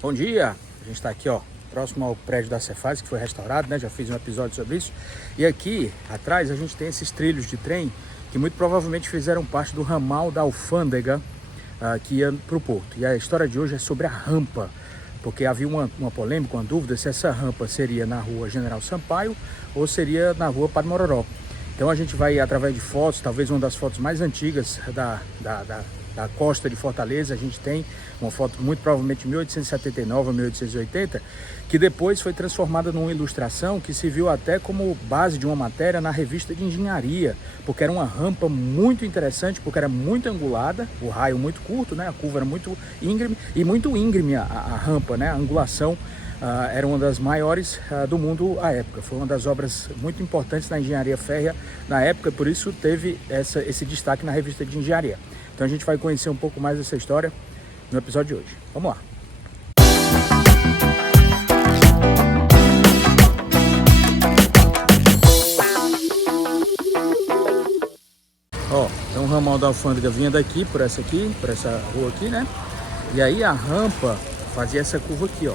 Bom dia, a gente está aqui, ó, próximo ao prédio da Cefaz, que foi restaurado, né? Já fiz um episódio sobre isso. E aqui atrás a gente tem esses trilhos de trem que muito provavelmente fizeram parte do ramal da alfândega que ia para o porto. E a história de hoje é sobre a rampa, porque havia uma polêmica, uma dúvida se essa rampa seria na rua General Sampaio ou seria na rua Padre Mororó. Então a gente vai, através de fotos, talvez uma das fotos mais antigas da costa de Fortaleza, a gente tem uma foto muito provavelmente de 1879 a 1880, que depois foi transformada numa ilustração que se viu até como base de uma matéria na revista de engenharia, porque era uma rampa muito interessante, porque era muito angulada, o raio muito curto, né? A curva era muito íngreme, e muito íngreme a rampa, né? A angulação era uma das maiores do mundo à época. Foi uma das obras muito importantes na engenharia férrea na época, por isso teve esse destaque na revista de engenharia. Então a gente vai conhecer um pouco mais dessa história no episódio de hoje. Vamos lá! Ó, então o ramal da alfândega vinha daqui, por essa rua aqui, né? E aí a rampa fazia essa curva aqui, ó.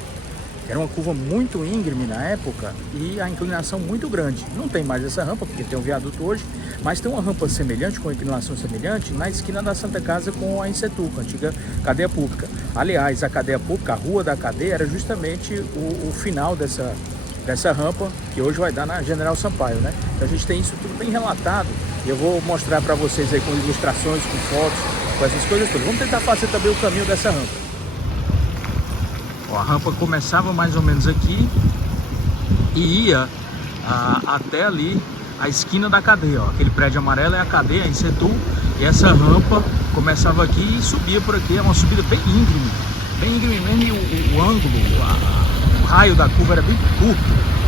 Era uma curva muito íngreme na época e a inclinação muito grande. Não tem mais essa rampa, porque tem um viaduto hoje, mas tem uma rampa semelhante, com inclinação semelhante, na esquina da Santa Casa com a Inseturca, a antiga cadeia pública. Aliás, a cadeia pública, a rua da cadeia, era justamente o final dessa rampa, que hoje vai dar na General Sampaio, né? Então a gente tem isso tudo bem relatado, e eu vou mostrar para vocês aí com ilustrações, com fotos, com essas coisas todas. Vamos tentar fazer também o caminho dessa rampa. A rampa começava mais ou menos aqui e ia até ali a esquina da cadeia, ó. Aquele prédio amarelo é a cadeia, a Insetur, e essa rampa começava aqui e subia por aqui. É uma subida bem íngreme mesmo, e o ângulo, o raio da curva era bem curto.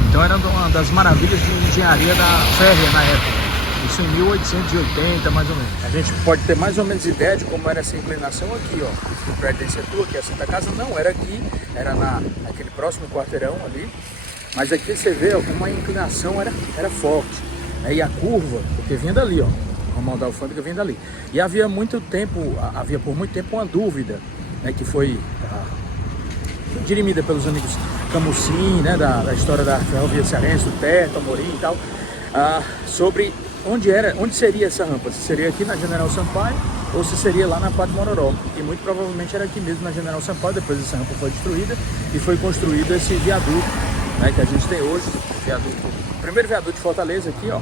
Então era uma das maravilhas de engenharia da férrea na época. Isso em 1880, mais ou menos. A gente pode ter mais ou menos ideia de como era essa inclinação aqui, ó. O prédio da Insetur, que é a Santa Casa, não era aqui, era naquele próximo quarteirão ali. Mas aqui você vê, ó, como a inclinação era forte. E a curva, porque vinha dali, ó. O ramal da alfândega vinha dali. E havia por muito tempo uma dúvida, né, que foi dirimida pelos amigos Camusim, né, da história da ferrovia cearense, do Teto, Amorim e tal, sobre onde seria essa rampa, se seria aqui na General Sampaio ou se seria lá na Padre Mororó. E muito provavelmente era aqui mesmo na General Sampaio. Depois essa rampa foi destruída e foi construído esse viaduto, né, que a gente tem hoje, o primeiro viaduto de Fortaleza aqui, ó,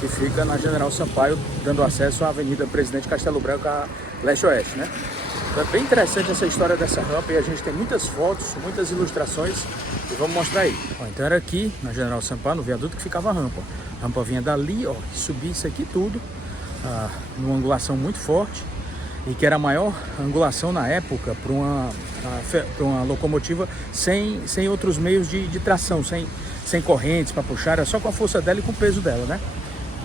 que fica na General Sampaio, dando acesso à Avenida Presidente Castelo Branco, a leste-oeste, né? Então é bem interessante essa história dessa rampa e a gente tem muitas fotos, muitas ilustrações e vamos mostrar aí. Ó, então era aqui na General Sampaio, no viaduto, que ficava a rampa. A rampa vinha dali, ó, subia isso aqui tudo, numa angulação muito forte, e que era a maior angulação na época para uma locomotiva sem outros meios de tração, sem correntes para puxar, era só com a força dela e com o peso dela, né?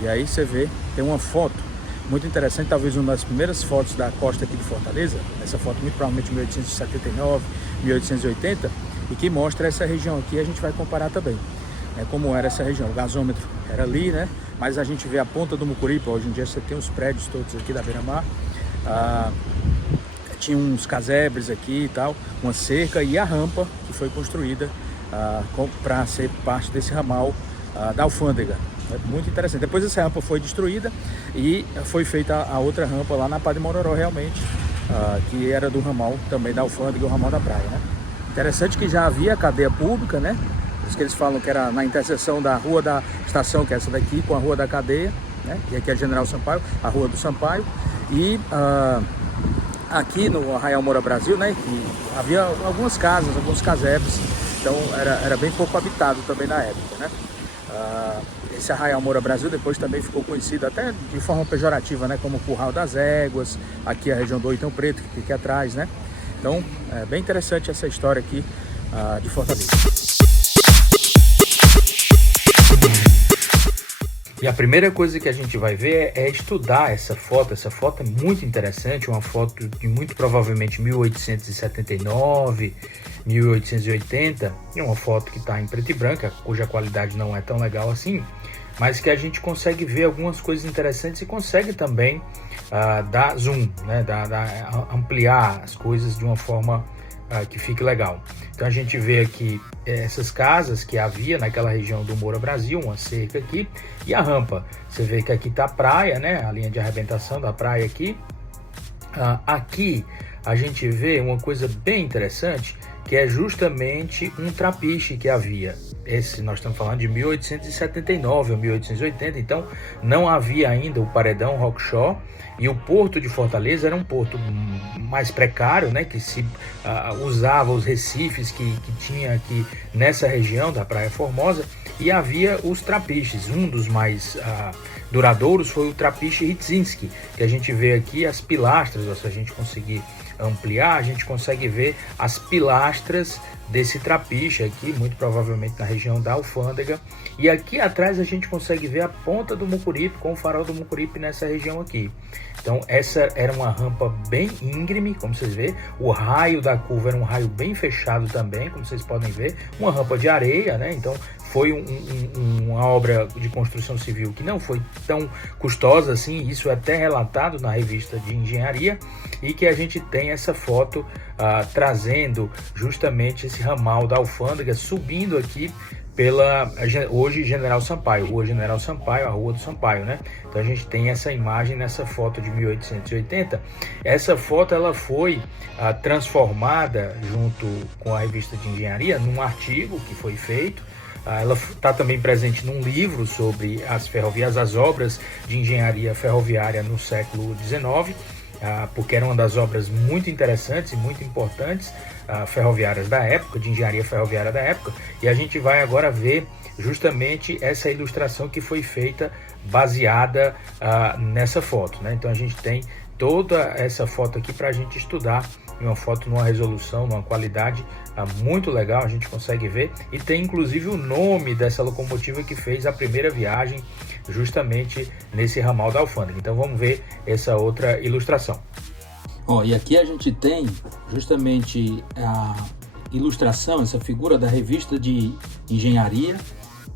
E aí você vê, tem uma foto muito interessante, talvez uma das primeiras fotos da costa aqui de Fortaleza, essa foto muito provavelmente 1879, 1880, e que mostra essa região aqui. A gente vai comparar também, né, como era essa região. O gasômetro era ali, né? Mas a gente vê a ponta do Mucuripe. Hoje em dia você tem os prédios todos aqui da beira-mar. Tinha uns casebres aqui e tal, uma cerca e a rampa que foi construída para ser parte desse ramal da alfândega. É muito interessante. Depois essa rampa foi destruída e foi feita a outra rampa lá na Padre Mororó, realmente, que era do ramal também da alfândega, o ramal da praia, né? Interessante que já havia cadeia pública, né? Por isso que eles falam que era na interseção da rua da estação, que é essa daqui, com a rua da cadeia, né? E aqui é a General Sampaio, a rua do Sampaio. E aqui no Arraial Moura Brasil, né? Que havia algumas casas, alguns casebres. Então era bem pouco habitado também na época, né? Esse Arraial Moura Brasil depois também ficou conhecido até de forma pejorativa, né, como Curral das Éguas, aqui a região do Oitão Preto, que fica aqui atrás, né? Então é bem interessante essa história aqui de Fortaleza. E a primeira coisa que a gente vai ver é estudar essa foto. Essa foto é muito interessante, uma foto de muito provavelmente 1879, 1880, e uma foto que está em preto e branco, cuja qualidade não é tão legal assim, mas que a gente consegue ver algumas coisas interessantes e consegue também dar zoom, né? Ampliar as coisas de uma forma que fique legal. Então a gente vê aqui essas casas que havia naquela região do Moura Brasil, uma cerca aqui, e a rampa. Você vê que aqui está a praia, né? A linha de arrebentação da praia aqui. Aqui a gente vê uma coisa bem interessante, que é justamente um trapiche que havia. Esse nós estamos falando de 1879 ou 1880, então não havia ainda o paredão Rockshore, e o porto de Fortaleza era um porto mais precário, né, que se usava os recifes que tinha aqui nessa região da Praia Formosa, e havia os trapiches. Um dos mais duradouros foi o trapiche Hitzinski, que a gente vê aqui as pilastras. Se a gente conseguir ampliar, a gente consegue ver as pilastras desse trapiche aqui, muito provavelmente na região da Alfândega, e aqui atrás a gente consegue ver a ponta do Mucuripe, com o farol do Mucuripe nessa região aqui. Então essa era uma rampa bem íngreme, como vocês veem, o raio da curva era um raio bem fechado também, como vocês podem ver, uma rampa de areia, né? Então foi uma obra de construção civil que não foi tão custosa assim, isso é até relatado na revista de engenharia, e que a gente tem essa foto trazendo justamente esse ramal da Alfândega subindo aqui pela, hoje General Sampaio, Rua General Sampaio, a Rua do Sampaio, né? Então a gente tem essa imagem nessa foto de 1880. Essa foto ela foi transformada junto com a revista de engenharia num artigo que foi feito. Ela está também presente num livro sobre as ferrovias, as obras de engenharia ferroviária no século XIX, porque era uma das obras muito interessantes e muito importantes ferroviárias da época, de engenharia ferroviária da época, e a gente vai agora ver justamente essa ilustração que foi feita baseada nessa foto, né? Então a gente tem toda essa foto aqui para a gente estudar, uma foto numa resolução, numa qualidade muito legal, a gente consegue ver, e tem inclusive o nome dessa locomotiva que fez a primeira viagem justamente nesse ramal da Alfândega. Então vamos ver essa outra ilustração. E aqui a gente tem justamente a ilustração, essa figura da revista de engenharia,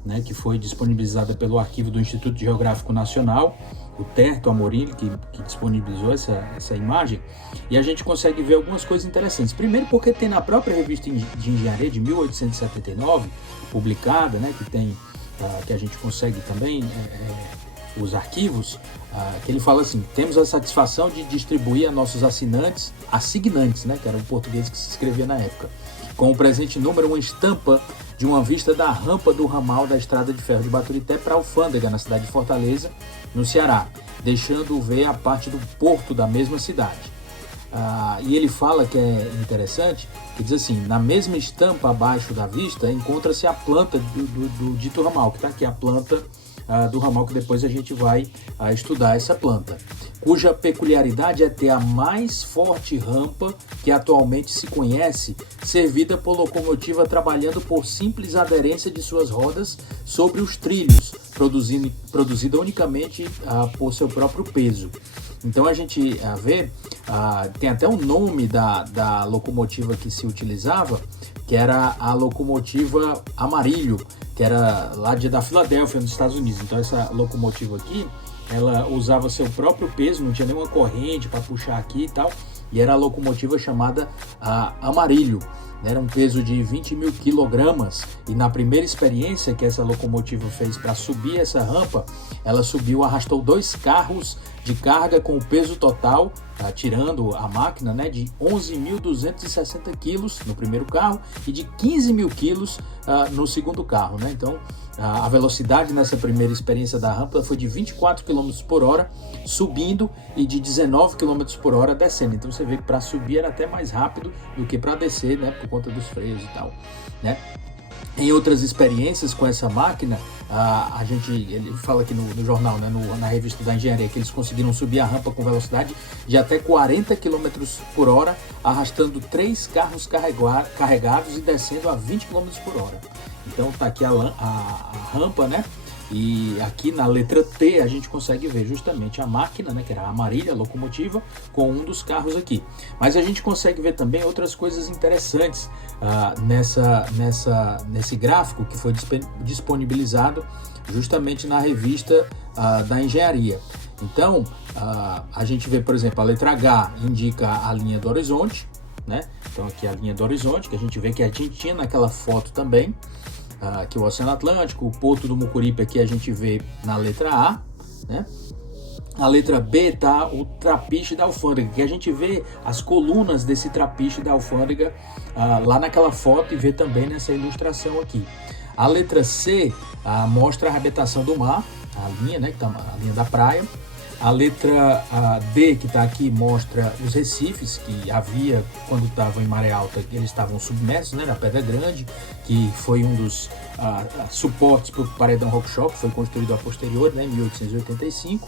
né, que foi disponibilizada pelo arquivo do Instituto Geográfico Nacional, o Terto Amorim, que disponibilizou essa imagem, e a gente consegue ver algumas coisas interessantes. Primeiro porque tem na própria revista de engenharia de 1879, publicada, né, que a gente consegue também os arquivos, que ele fala assim: temos a satisfação de distribuir a nossos assinantes, assignantes, né, que era o português que se escrevia na época, com o presente número uma estampa de uma vista da rampa do ramal da estrada de ferro de Baturité para Alfândega, na cidade de Fortaleza, no Ceará, deixando ver a parte do porto da mesma cidade. E ele fala que é interessante, que diz assim: na mesma estampa abaixo da vista encontra-se a planta do dito ramal, que está aqui a planta do ramal, que depois a gente vai estudar essa planta, cuja peculiaridade é ter a mais forte rampa que atualmente se conhece, servida por locomotiva trabalhando por simples aderência de suas rodas sobre os trilhos, produzida unicamente por seu próprio peso. Então a gente vê, tem até um nome da locomotiva que se utilizava, que era a locomotiva Amarillo, que era lá da Filadélfia, nos Estados Unidos. Então essa locomotiva aqui, ela usava seu próprio peso, não tinha nenhuma corrente para puxar aqui e tal, e era a locomotiva chamada Amarillo. Era um peso de 20 mil quilogramas, e na primeira experiência que essa locomotiva fez para subir essa rampa, ela subiu, arrastou 2 carros de carga com o peso total, tirando a máquina, né, de 11.260 quilos no primeiro carro e de 15 mil quilos no segundo carro, né? Então a velocidade nessa primeira experiência da rampa foi de 24 km por hora subindo e de 19 km por hora descendo. Então você vê que para subir era até mais rápido do que para descer, né, por conta dos freios e tal, né? Em outras experiências com essa máquina, ele fala aqui no jornal, né, na revista da engenharia, que eles conseguiram subir a rampa com velocidade de até 40 km por hora, arrastando 3 carros carregados e descendo a 20 km por hora. Então tá aqui a rampa, né? E aqui na letra T a gente consegue ver justamente a máquina, né, que era a Amarillo, a locomotiva, com um dos carros aqui. Mas a gente consegue ver também outras coisas interessantes nesse gráfico que foi disponibilizado justamente na revista da engenharia. Então a gente vê, por exemplo, a letra H indica a linha do horizonte, né? Então aqui a linha do horizonte, que a gente vê que a gente tinha naquela foto também, aqui o Oceano Atlântico, o Porto do Mucuripe aqui a gente vê na letra A, né? A letra B tá o trapiche da alfândega, que a gente vê as colunas desse trapiche da alfândega lá naquela foto e vê também nessa ilustração aqui. A letra C mostra a arrebentação do mar, a linha, né, que tá a linha da praia. A letra D, que está aqui, mostra os recifes que havia quando estavam em maré alta, eles estavam submersos, né, na Pedra Grande, que foi um dos suportes para o paredão RockShox, que foi construído a posterior, né, em 1885.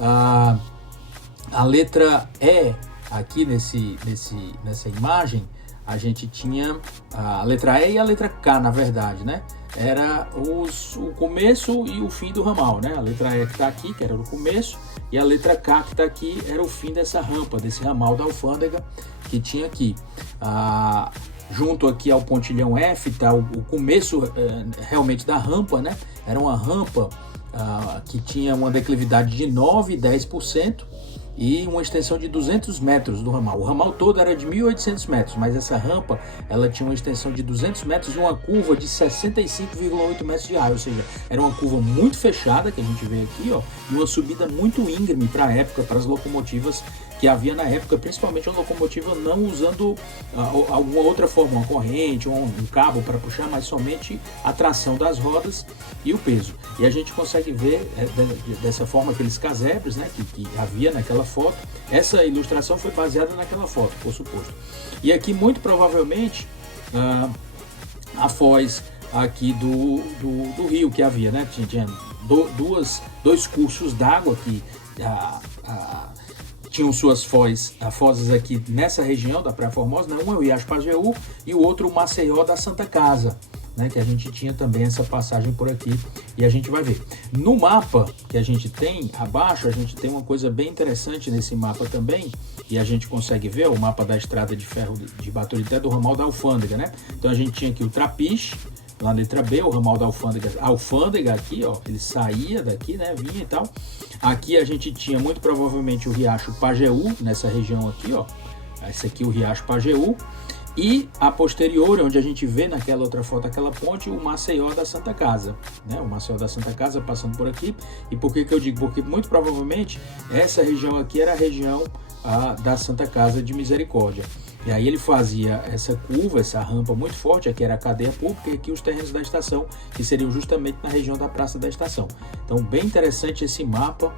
A letra E, aqui nessa imagem, a gente tinha a letra E e a letra K, na verdade, né? Era o começo e o fim do ramal, né? A letra E que está aqui, que era o começo, e a letra K que está aqui era o fim dessa rampa, desse ramal da alfândega que tinha aqui. Junto aqui ao pontilhão F está o começo realmente da rampa, né? Era uma rampa que tinha uma declividade de 9% e 10%. E uma extensão de 200 metros do ramal. O ramal todo era de 1.800 metros, mas essa rampa ela tinha uma extensão de 200 metros e uma curva de 65,8 metros de raio, ou seja, era uma curva muito fechada, que a gente vê aqui, ó, e uma subida muito íngreme para a época, para as locomotivas que havia na época, principalmente a locomotiva não usando alguma outra forma, uma corrente, um cabo para puxar, mas somente a tração das rodas e o peso. E a gente consegue ver dessa forma aqueles casebres, né, que havia naquela foto. Essa ilustração foi baseada naquela foto, por suposto. E aqui, muito provavelmente, a foz aqui do rio que havia, né, tinha dois cursos d'água que tinham suas fozes aqui nessa região da Praia Formosa, né? Um é o Riacho Pajeú e o outro o Maceió da Santa Casa, né? Que a gente tinha também essa passagem por aqui e a gente vai ver. No mapa que a gente tem abaixo, a gente tem uma coisa bem interessante nesse mapa também, e a gente consegue ver o mapa da estrada de ferro de Baturité do ramal da Alfândega, né? Então a gente tinha aqui o trapiche, lá na letra B, o ramal da alfândega aqui, ó, ele saía daqui, né, vinha e tal. Aqui a gente tinha muito provavelmente o Riacho Pajeú, nessa região aqui, ó. Esse aqui é o Riacho Pajeú. E a posterior, onde a gente vê naquela outra foto, aquela ponte, o Maceió da Santa Casa, né? O Maceió da Santa Casa passando por aqui. E por que eu digo? Porque muito provavelmente essa região aqui era a região da Santa Casa de Misericórdia. E aí ele fazia essa curva, essa rampa muito forte, aqui era a cadeia pública e aqui os terrenos da estação, que seriam justamente na região da Praça da Estação. Então, bem interessante esse mapa,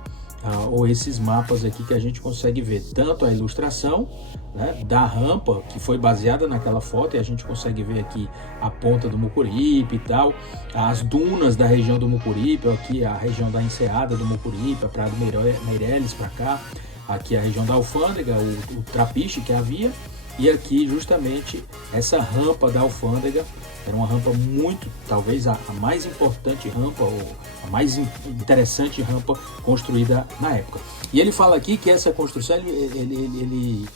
ou esses mapas aqui que a gente consegue ver tanto a ilustração, né, da rampa, que foi baseada naquela foto, e a gente consegue ver aqui a ponta do Mucuripe e tal, as dunas da região do Mucuripe, aqui a região da Enseada do Mucuripe, a Praia do Meireles para cá, aqui a região da Alfândega, o trapiche que havia, e aqui justamente essa rampa da alfândega, era uma rampa muito, talvez a mais importante rampa, ou a mais interessante rampa construída na época. E ele fala aqui que essa construção, ele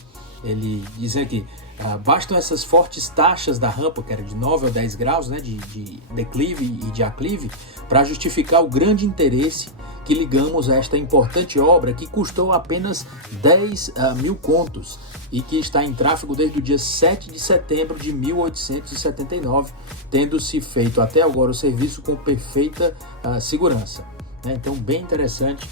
diz aqui, bastam essas fortes taxas da rampa, que era de 9 a 10 graus, né, de declive e de aclive, para justificar o grande interesse que ligamos a esta importante obra, que custou apenas 10 mil contos e que está em tráfego desde o dia 7 de setembro de 1879, tendo-se feito até agora o serviço com perfeita segurança, né? Então, bem interessante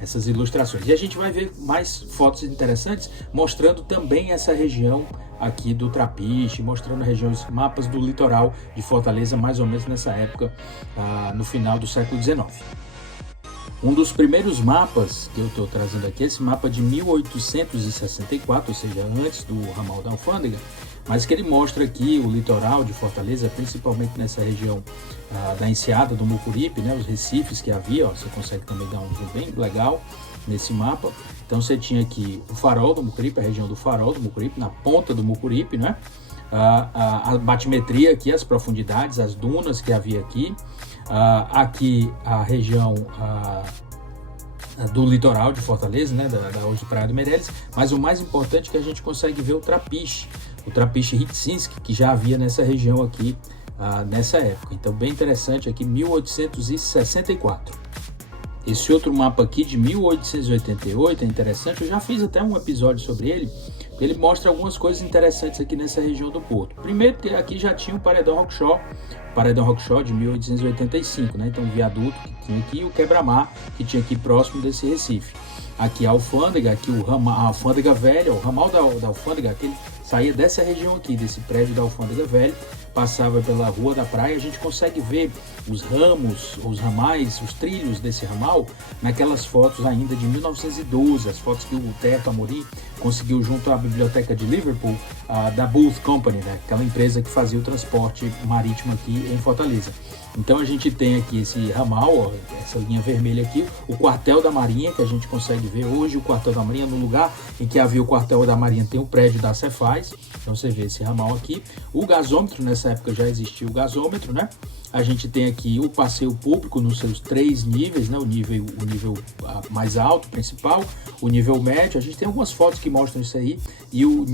essas ilustrações. E a gente vai ver mais fotos interessantes mostrando também essa região aqui do Trapiche, mostrando regiões, mapas do litoral de Fortaleza, mais ou menos nessa época, no final do século XIX. Um dos primeiros mapas que eu estou trazendo aqui, esse mapa de 1864, ou seja, antes do ramal da Alfândega, mas que ele mostra aqui o litoral de Fortaleza, principalmente nessa região da Enseada do Mucuripe, né, os recifes que havia, ó, você consegue também dar um zoom bem legal nesse mapa. Então você tinha aqui o farol do Mucuripe, a região do farol do Mucuripe, na ponta do Mucuripe, né? A batimetria aqui, as profundidades, as dunas que havia aqui. Aqui a região do litoral de Fortaleza, né, da hoje Praia do Meireles, mas o mais importante é que a gente consegue ver o trapiche Hitsinski, que já havia nessa região aqui nessa época. Então, bem interessante aqui, 1864. Esse outro mapa aqui de 1888 é interessante, eu já fiz até um episódio sobre ele, Ele mostra algumas coisas interessantes aqui nessa região do porto. Primeiro, porque aqui já tinha o paredão Rockshore de 1885, né? Então o viaduto que tinha aqui e o quebra-mar que tinha aqui próximo desse Recife. Aqui a alfândega, aqui a alfândega velha, o ramal da alfândega, aquele saía dessa região aqui, desse prédio da alfândega velha, passava pela Rua da Praia. A gente consegue ver os ramos, os ramais, os trilhos desse ramal naquelas fotos ainda de 1912, as fotos que o Terto Amorim conseguiu junto à Biblioteca de Liverpool, da Booth Company, né? Aquela empresa que fazia o transporte marítimo aqui em Fortaleza. Então a gente tem aqui esse ramal, ó, essa linha vermelha aqui, o quartel da Marinha, que a gente consegue ver hoje o quartel da Marinha. No lugar em que havia o quartel da Marinha tem o prédio da Cefaz, então você vê esse ramal aqui. O gasômetro, nessa época já existia o gasômetro, né? A gente tem aqui o passeio público nos seus 3 níveis, né? O nível mais alto, principal, o nível médio. A gente tem algumas fotos que mostram isso aí, e o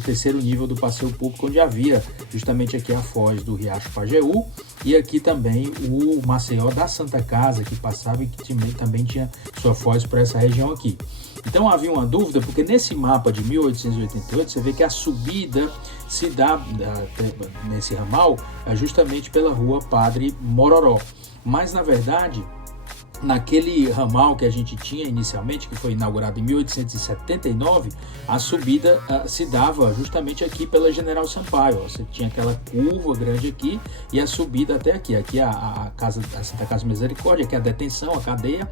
terceiro nível do passeio público, onde havia justamente aqui a foz do Riacho Pajeú, e aqui também o Maceió da Santa Casa, que passava e que também tinha sua foz por essa região aqui. Então havia uma dúvida, porque nesse mapa de 1888 você vê que a subida se dá nesse ramal justamente pela Rua Padre Mororó. Mas na verdade, naquele ramal que a gente tinha inicialmente, que foi inaugurado em 1879, a subida se dava justamente aqui pela General Sampaio. Você tinha aquela curva grande aqui e a subida até aqui. Aqui a Santa Casa Misericórdia, aqui a detenção, a cadeia.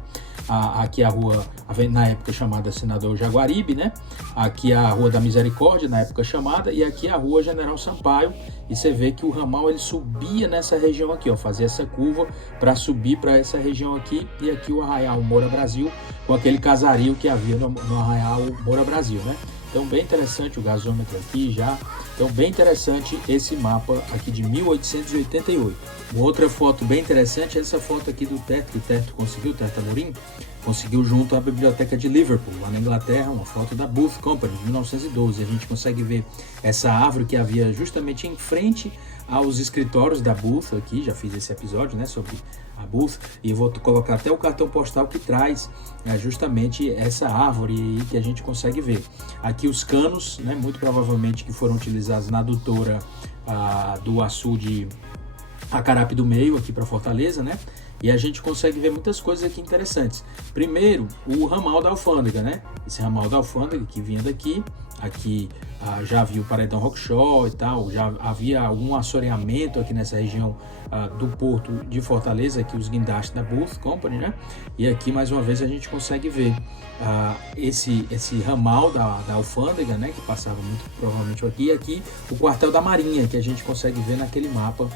Aqui a rua, na época chamada Senador Jaguaribe, né? Aqui a Rua da Misericórdia, na época chamada, e aqui a Rua General Sampaio. E você vê que o ramal ele subia nessa região aqui, ó, fazia essa curva para subir para essa região aqui, e aqui o Arraial Moura Brasil, com aquele casario que havia no Arraial Moura Brasil, né? Então bem interessante o gasômetro aqui já. Então bem interessante esse mapa aqui de 1888. Uma outra foto bem interessante é essa foto aqui do Terto, que o Terto conseguiu, o Terto Amorim, conseguiu junto à Biblioteca de Liverpool, lá na Inglaterra, uma foto da Booth Company, de 1912. A gente consegue ver essa árvore que havia justamente em frente aos escritórios da Booth aqui. Já fiz esse episódio, né, sobre a Booth, e vou colocar até o cartão postal que traz justamente essa árvore aí que a gente consegue ver. Aqui os canos, né, muito provavelmente que foram utilizados na adutora do açude Acarape do Meio, aqui para Fortaleza, né? E a gente consegue ver muitas coisas aqui interessantes. Primeiro, o ramal da alfândega, né? Esse ramal da alfândega que vinha daqui. Aqui já havia o paredão Rockshore e tal, já havia algum assoreamento aqui nessa região do porto de Fortaleza, aqui os guindastes da Booth Company, né? E aqui mais uma vez a gente consegue ver esse ramal da alfândega, né? Que passava muito provavelmente aqui, e aqui o quartel da Marinha, que a gente consegue ver naquele mapa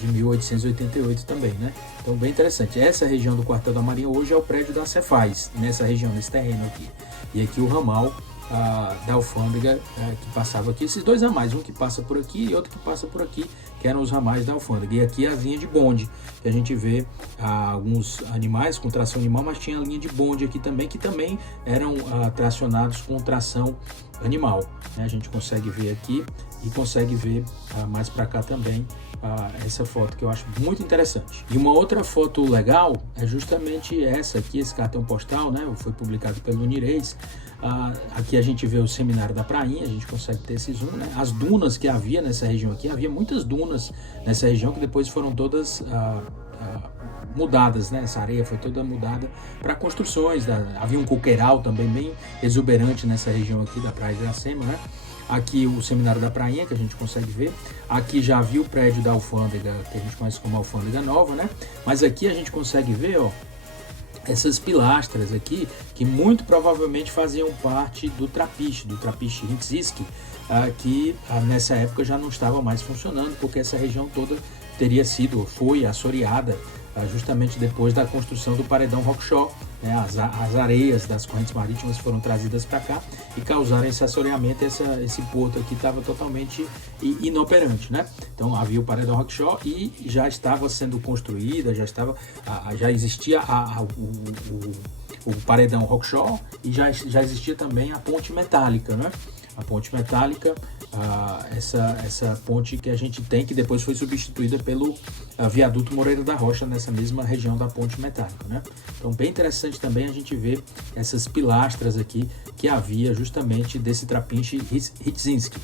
de 1888 também, né? Então bem interessante. Essa região do quartel da Marinha hoje é o prédio da Cefaz, nessa região, nesse terreno aqui. E aqui o ramal da alfândega que passava aqui. Esses dois ramais, um que passa por aqui e outro que passa por aqui, que eram os ramais da alfândega. E aqui a linha de bonde, que a gente vê alguns animais com tração animal, mas tinha a linha de bonde aqui também, que também eram tracionados com tração animal, né? A gente consegue ver aqui e consegue ver mais para cá também essa foto, que eu acho muito interessante. E uma outra foto legal é justamente essa aqui, esse cartão postal, né? Foi publicado pelo Nirês. Aqui a gente vê o Seminário da Prainha, a gente consegue ter esse zoom, né? As dunas que havia nessa região aqui, havia muitas dunas nessa região que depois foram todas mudadas, né? Essa areia foi toda mudada para construções. Havia um coqueiral também bem exuberante nessa região aqui da Praia de Iracema, né? Aqui o Seminário da Prainha, que a gente consegue ver. Aqui já havia o prédio da alfândega, que a gente conhece como Alfândega Nova, né? Mas aqui a gente consegue ver, ó, essas pilastras aqui, que muito provavelmente faziam parte do trapiche Rintziski, que nessa época já não estava mais funcionando, porque essa região toda foi assoreada justamente depois da construção do paredão Rockshore, né? As areias das correntes marítimas foram trazidas para cá e causaram esse assoreamento. Esse porto aqui estava totalmente inoperante, né? Então havia o paredão Rockshore e já estava sendo construída, já existia o paredão Rockshore, e já existia também a ponte metálica, né? A ponte metálica essa ponte que a gente tem, que depois foi substituída pelo viaduto Moreira da Rocha, nessa mesma região da ponte metálica, né? Então, bem interessante também a gente ver essas pilastras aqui que havia justamente desse Trapinche Hrdzynski.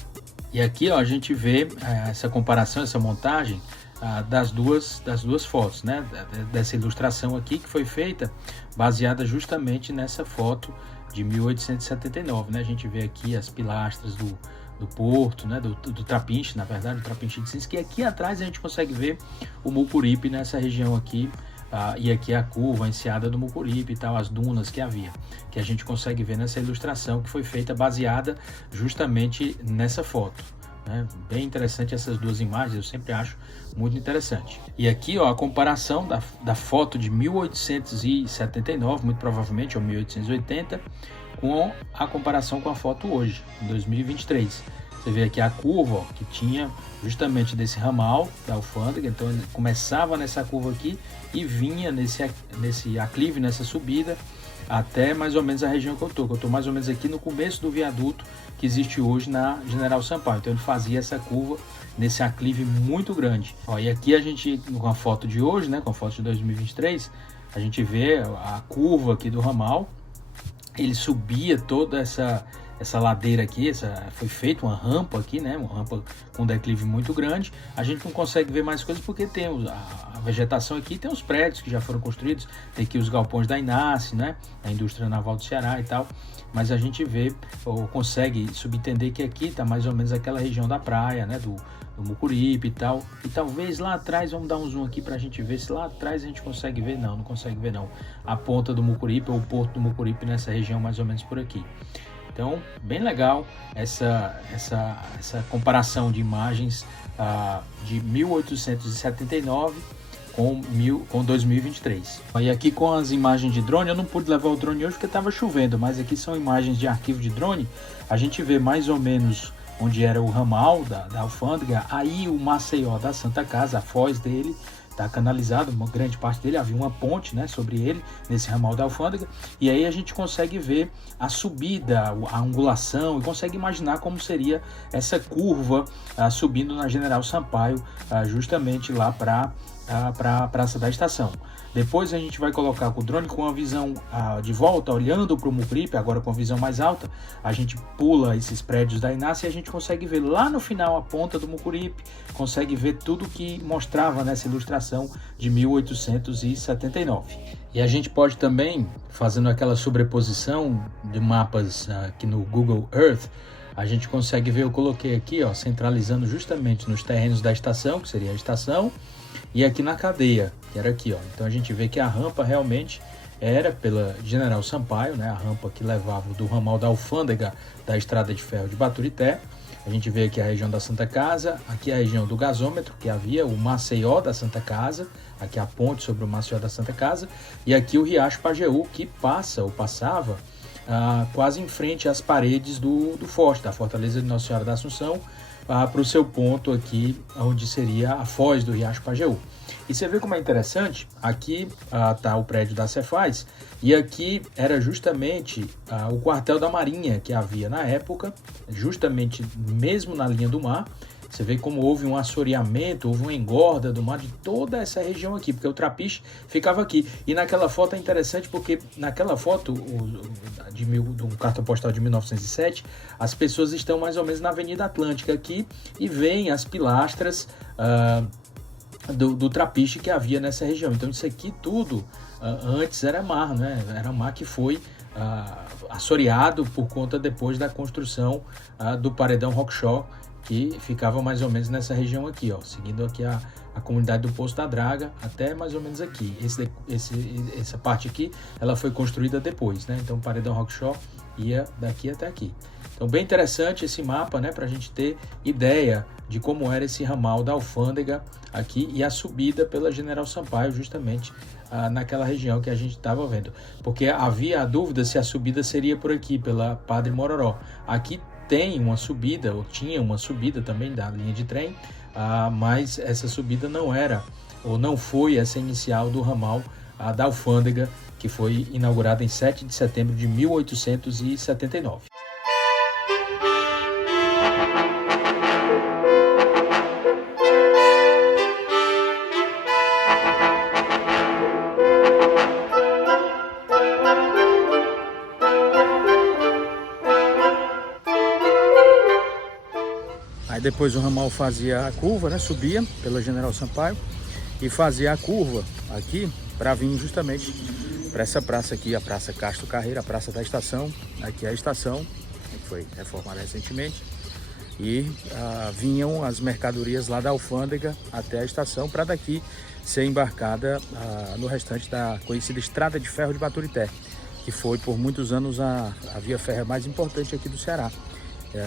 E aqui, ó, a gente vê essa comparação, essa montagem das duas fotos, né? Dessa ilustração aqui que foi feita baseada justamente nessa foto de 1879, né? A gente vê aqui as pilastras do porto, né? do Trapinche, na verdade, o Trapinche Hrdzynski, e aqui atrás a gente consegue ver o Mucuripe nessa região aqui, e aqui a curva, a enseada do Mucuripe e tal, as dunas que havia, que a gente consegue ver nessa ilustração que foi feita baseada justamente nessa foto. Bem interessante essas duas imagens, eu sempre acho muito interessante. E aqui, ó, a comparação da foto de 1879, muito provavelmente, ou 1880, com a comparação com a foto hoje, em 2023. Você vê aqui a curva, ó, que tinha justamente desse ramal da alfândega, então ele começava nessa curva aqui e vinha nesse aclive, nessa subida, até mais ou menos a região que eu estou mais ou menos aqui no começo do viaduto que existe hoje na General Sampaio. Então ele fazia essa curva nesse aclive muito grande. Ó, e aqui a gente, com a foto de hoje, né, com a foto de 2023, a gente vê a curva aqui do ramal. Ele subia toda essa ladeira aqui, foi feita uma rampa aqui, né? Uma rampa com declive muito grande. A gente não consegue ver mais coisas porque tem a vegetação aqui, tem os prédios que já foram construídos, tem aqui os galpões da Inácio, né? A indústria naval do Ceará e tal. Mas a gente vê, ou consegue subentender que aqui está mais ou menos aquela região da praia, né? Do Mucuripe e tal. E talvez lá atrás, vamos dar um zoom aqui para a gente ver se lá atrás a gente consegue ver. Não consegue ver não. A ponta do Mucuripe, ou o porto do Mucuripe nessa região mais ou menos por aqui. Então, bem legal essa comparação de imagens de 1879 com 2023. E aqui com as imagens de drone, eu não pude levar o drone hoje porque estava chovendo, mas aqui são imagens de arquivo de drone. A gente vê mais ou menos onde era o ramal da alfândega, aí o Maceió da Santa Casa, a foz dele, está canalizado, uma grande parte dele, havia uma ponte, né, sobre ele, nesse ramal da alfândega, e aí a gente consegue ver a subida, a angulação, e consegue imaginar como seria essa curva subindo na General Sampaio, justamente lá para a Praça da Estação. Depois a gente vai colocar com o drone com a visão de volta, olhando para o Mucuripe, agora com a visão mais alta, a gente pula esses prédios da Inácio e a gente consegue ver lá no final a ponta do Mucuripe, consegue ver tudo que mostrava nessa ilustração de 1879. E a gente pode também, fazendo aquela sobreposição de mapas aqui no Google Earth, a gente consegue ver, eu coloquei aqui, ó, centralizando justamente nos terrenos da estação, que seria a estação, e aqui na cadeia, que era aqui, ó. Então a gente vê que a rampa realmente era pela General Sampaio, né? A rampa que levava do ramal da alfândega da estrada de ferro de Baturité. A gente vê aqui a região da Santa Casa, aqui a região do gasômetro, que havia o Maceió da Santa Casa, aqui a ponte sobre o Maceió da Santa Casa, e aqui o Riacho Pajeú, que passava quase em frente às paredes do forte, da Fortaleza de Nossa Senhora da Assunção, para o seu ponto aqui, onde seria a foz do Riacho Pajeú. E você vê como é interessante, aqui está o prédio da Cefaz, e aqui era justamente o quartel da Marinha que havia na época, justamente mesmo na linha do mar. Você vê como houve um assoreamento, houve uma engorda do mar de toda essa região aqui, porque o Trapiche ficava aqui. E naquela foto é interessante porque naquela foto do cartão postal de 1907, as pessoas estão mais ou menos na Avenida Atlântica aqui e veem as pilastras do Trapiche que havia nessa região. Então isso aqui tudo antes era mar, né? Era mar que foi assoreado por conta depois da construção do paredão Rockshaw, que ficava mais ou menos nessa região aqui, ó, seguindo aqui a comunidade do Poço da Draga, até mais ou menos aqui. Essa parte aqui, ela foi construída depois, né? Então o paredão Rockshaw ia daqui até aqui. Então bem interessante esse mapa, né, para a gente ter ideia de como era esse ramal da alfândega aqui e a subida pela General Sampaio, justamente naquela região que a gente estava vendo. Porque havia a dúvida se a subida seria por aqui, pela Padre Mororó. Aqui tem uma subida, ou tinha uma subida também da linha de trem, mas essa subida não era, ou não foi essa inicial do ramal da alfândega, que foi inaugurada em 7 de setembro de 1879. depois o ramal fazia a curva, né? Subia pela General Sampaio e fazia a curva aqui para vir justamente para essa praça aqui, a Praça Castro Carreira, a Praça da Estação. Aqui é a estação, que foi reformada recentemente. E vinham as mercadorias lá da alfândega até a estação para daqui ser embarcada no restante da conhecida Estrada de Ferro de Baturité, que foi por muitos anos a via férrea mais importante aqui do Ceará.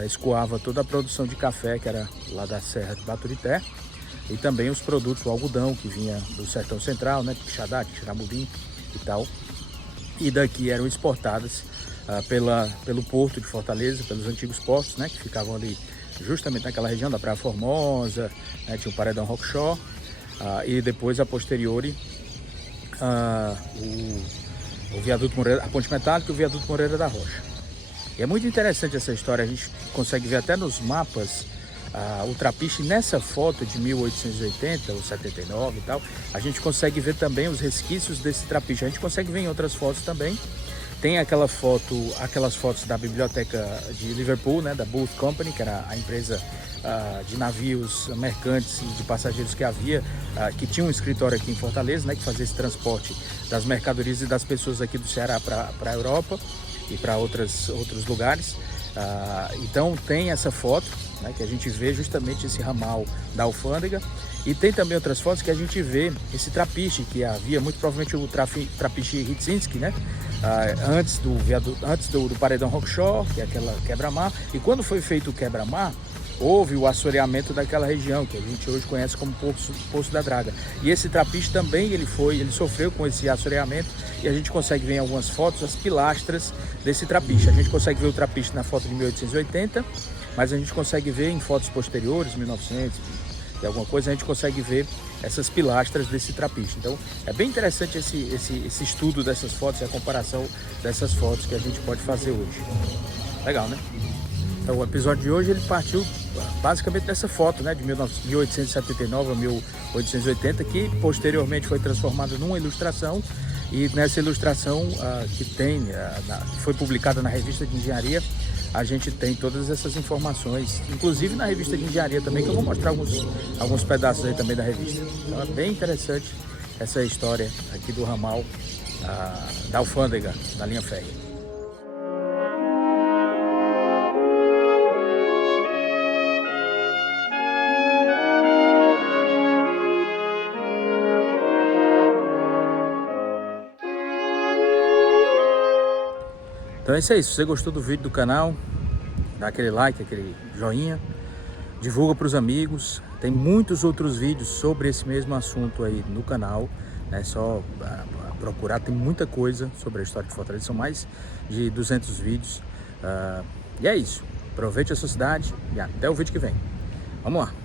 Escoava toda a produção de café que era lá da Serra de Baturité e também os produtos, o algodão que vinha do Sertão Central, né, Quixadá, Quixeramobim e tal. E daqui eram exportadas pelo Porto de Fortaleza, pelos antigos portos, né, que ficavam ali justamente naquela região da Praia Formosa, né, tinha o Paredão Rockshore, e depois a posteriori o viaduto Moreira, a Ponte Metálica e o viaduto Moreira da Rocha. E é muito interessante essa história, a gente consegue ver até nos mapas o trapiche nessa foto de 1880 ou 79 e tal, a gente consegue ver também os resquícios desse trapiche, a gente consegue ver em outras fotos também. Tem aquelas fotos da biblioteca de Liverpool, né, da Booth Company, que era a empresa de navios mercantes e de passageiros que havia, que tinha um escritório aqui em Fortaleza, né, que fazia esse transporte das mercadorias e das pessoas aqui do Ceará para a Europa e para outros lugares. Então tem essa foto, né, que a gente vê justamente esse ramal da alfândega, e tem também outras fotos que a gente vê esse trapiche, que havia muito provavelmente o trapiche Hitzinski, né, antes do Paredão Rockshore, que é aquela quebra-mar, e quando foi feito o quebra-mar, houve o assoreamento daquela região, que a gente hoje conhece como Poço da Draga. E esse trapiche também ele sofreu com esse assoreamento, e a gente consegue ver em algumas fotos as pilastras desse trapiche. A gente consegue ver o trapiche na foto de 1880, mas a gente consegue ver em fotos posteriores, 1900 e alguma coisa, a gente consegue ver essas pilastras desse trapiche. Então é bem interessante esse estudo dessas fotos e a comparação dessas fotos que a gente pode fazer hoje. Legal, né? Então o episódio de hoje ele partiu basicamente dessa foto, né, de 1879 a 1880, que posteriormente foi transformada numa ilustração, e nessa ilustração que foi publicada na revista de engenharia, a gente tem todas essas informações, inclusive na revista de engenharia também, que eu vou mostrar alguns pedaços aí também da revista. Então é bem interessante essa história aqui do ramal da alfândega, da linha férrea. Então é isso aí, se você gostou do vídeo do canal, dá aquele like, aquele joinha, divulga para os amigos. Tem muitos outros vídeos sobre esse mesmo assunto aí no canal, é só procurar, tem muita coisa sobre a história de Fortaleza, são mais de 200 vídeos. E é isso, aproveite a sua cidade e até o vídeo que vem. Vamos lá!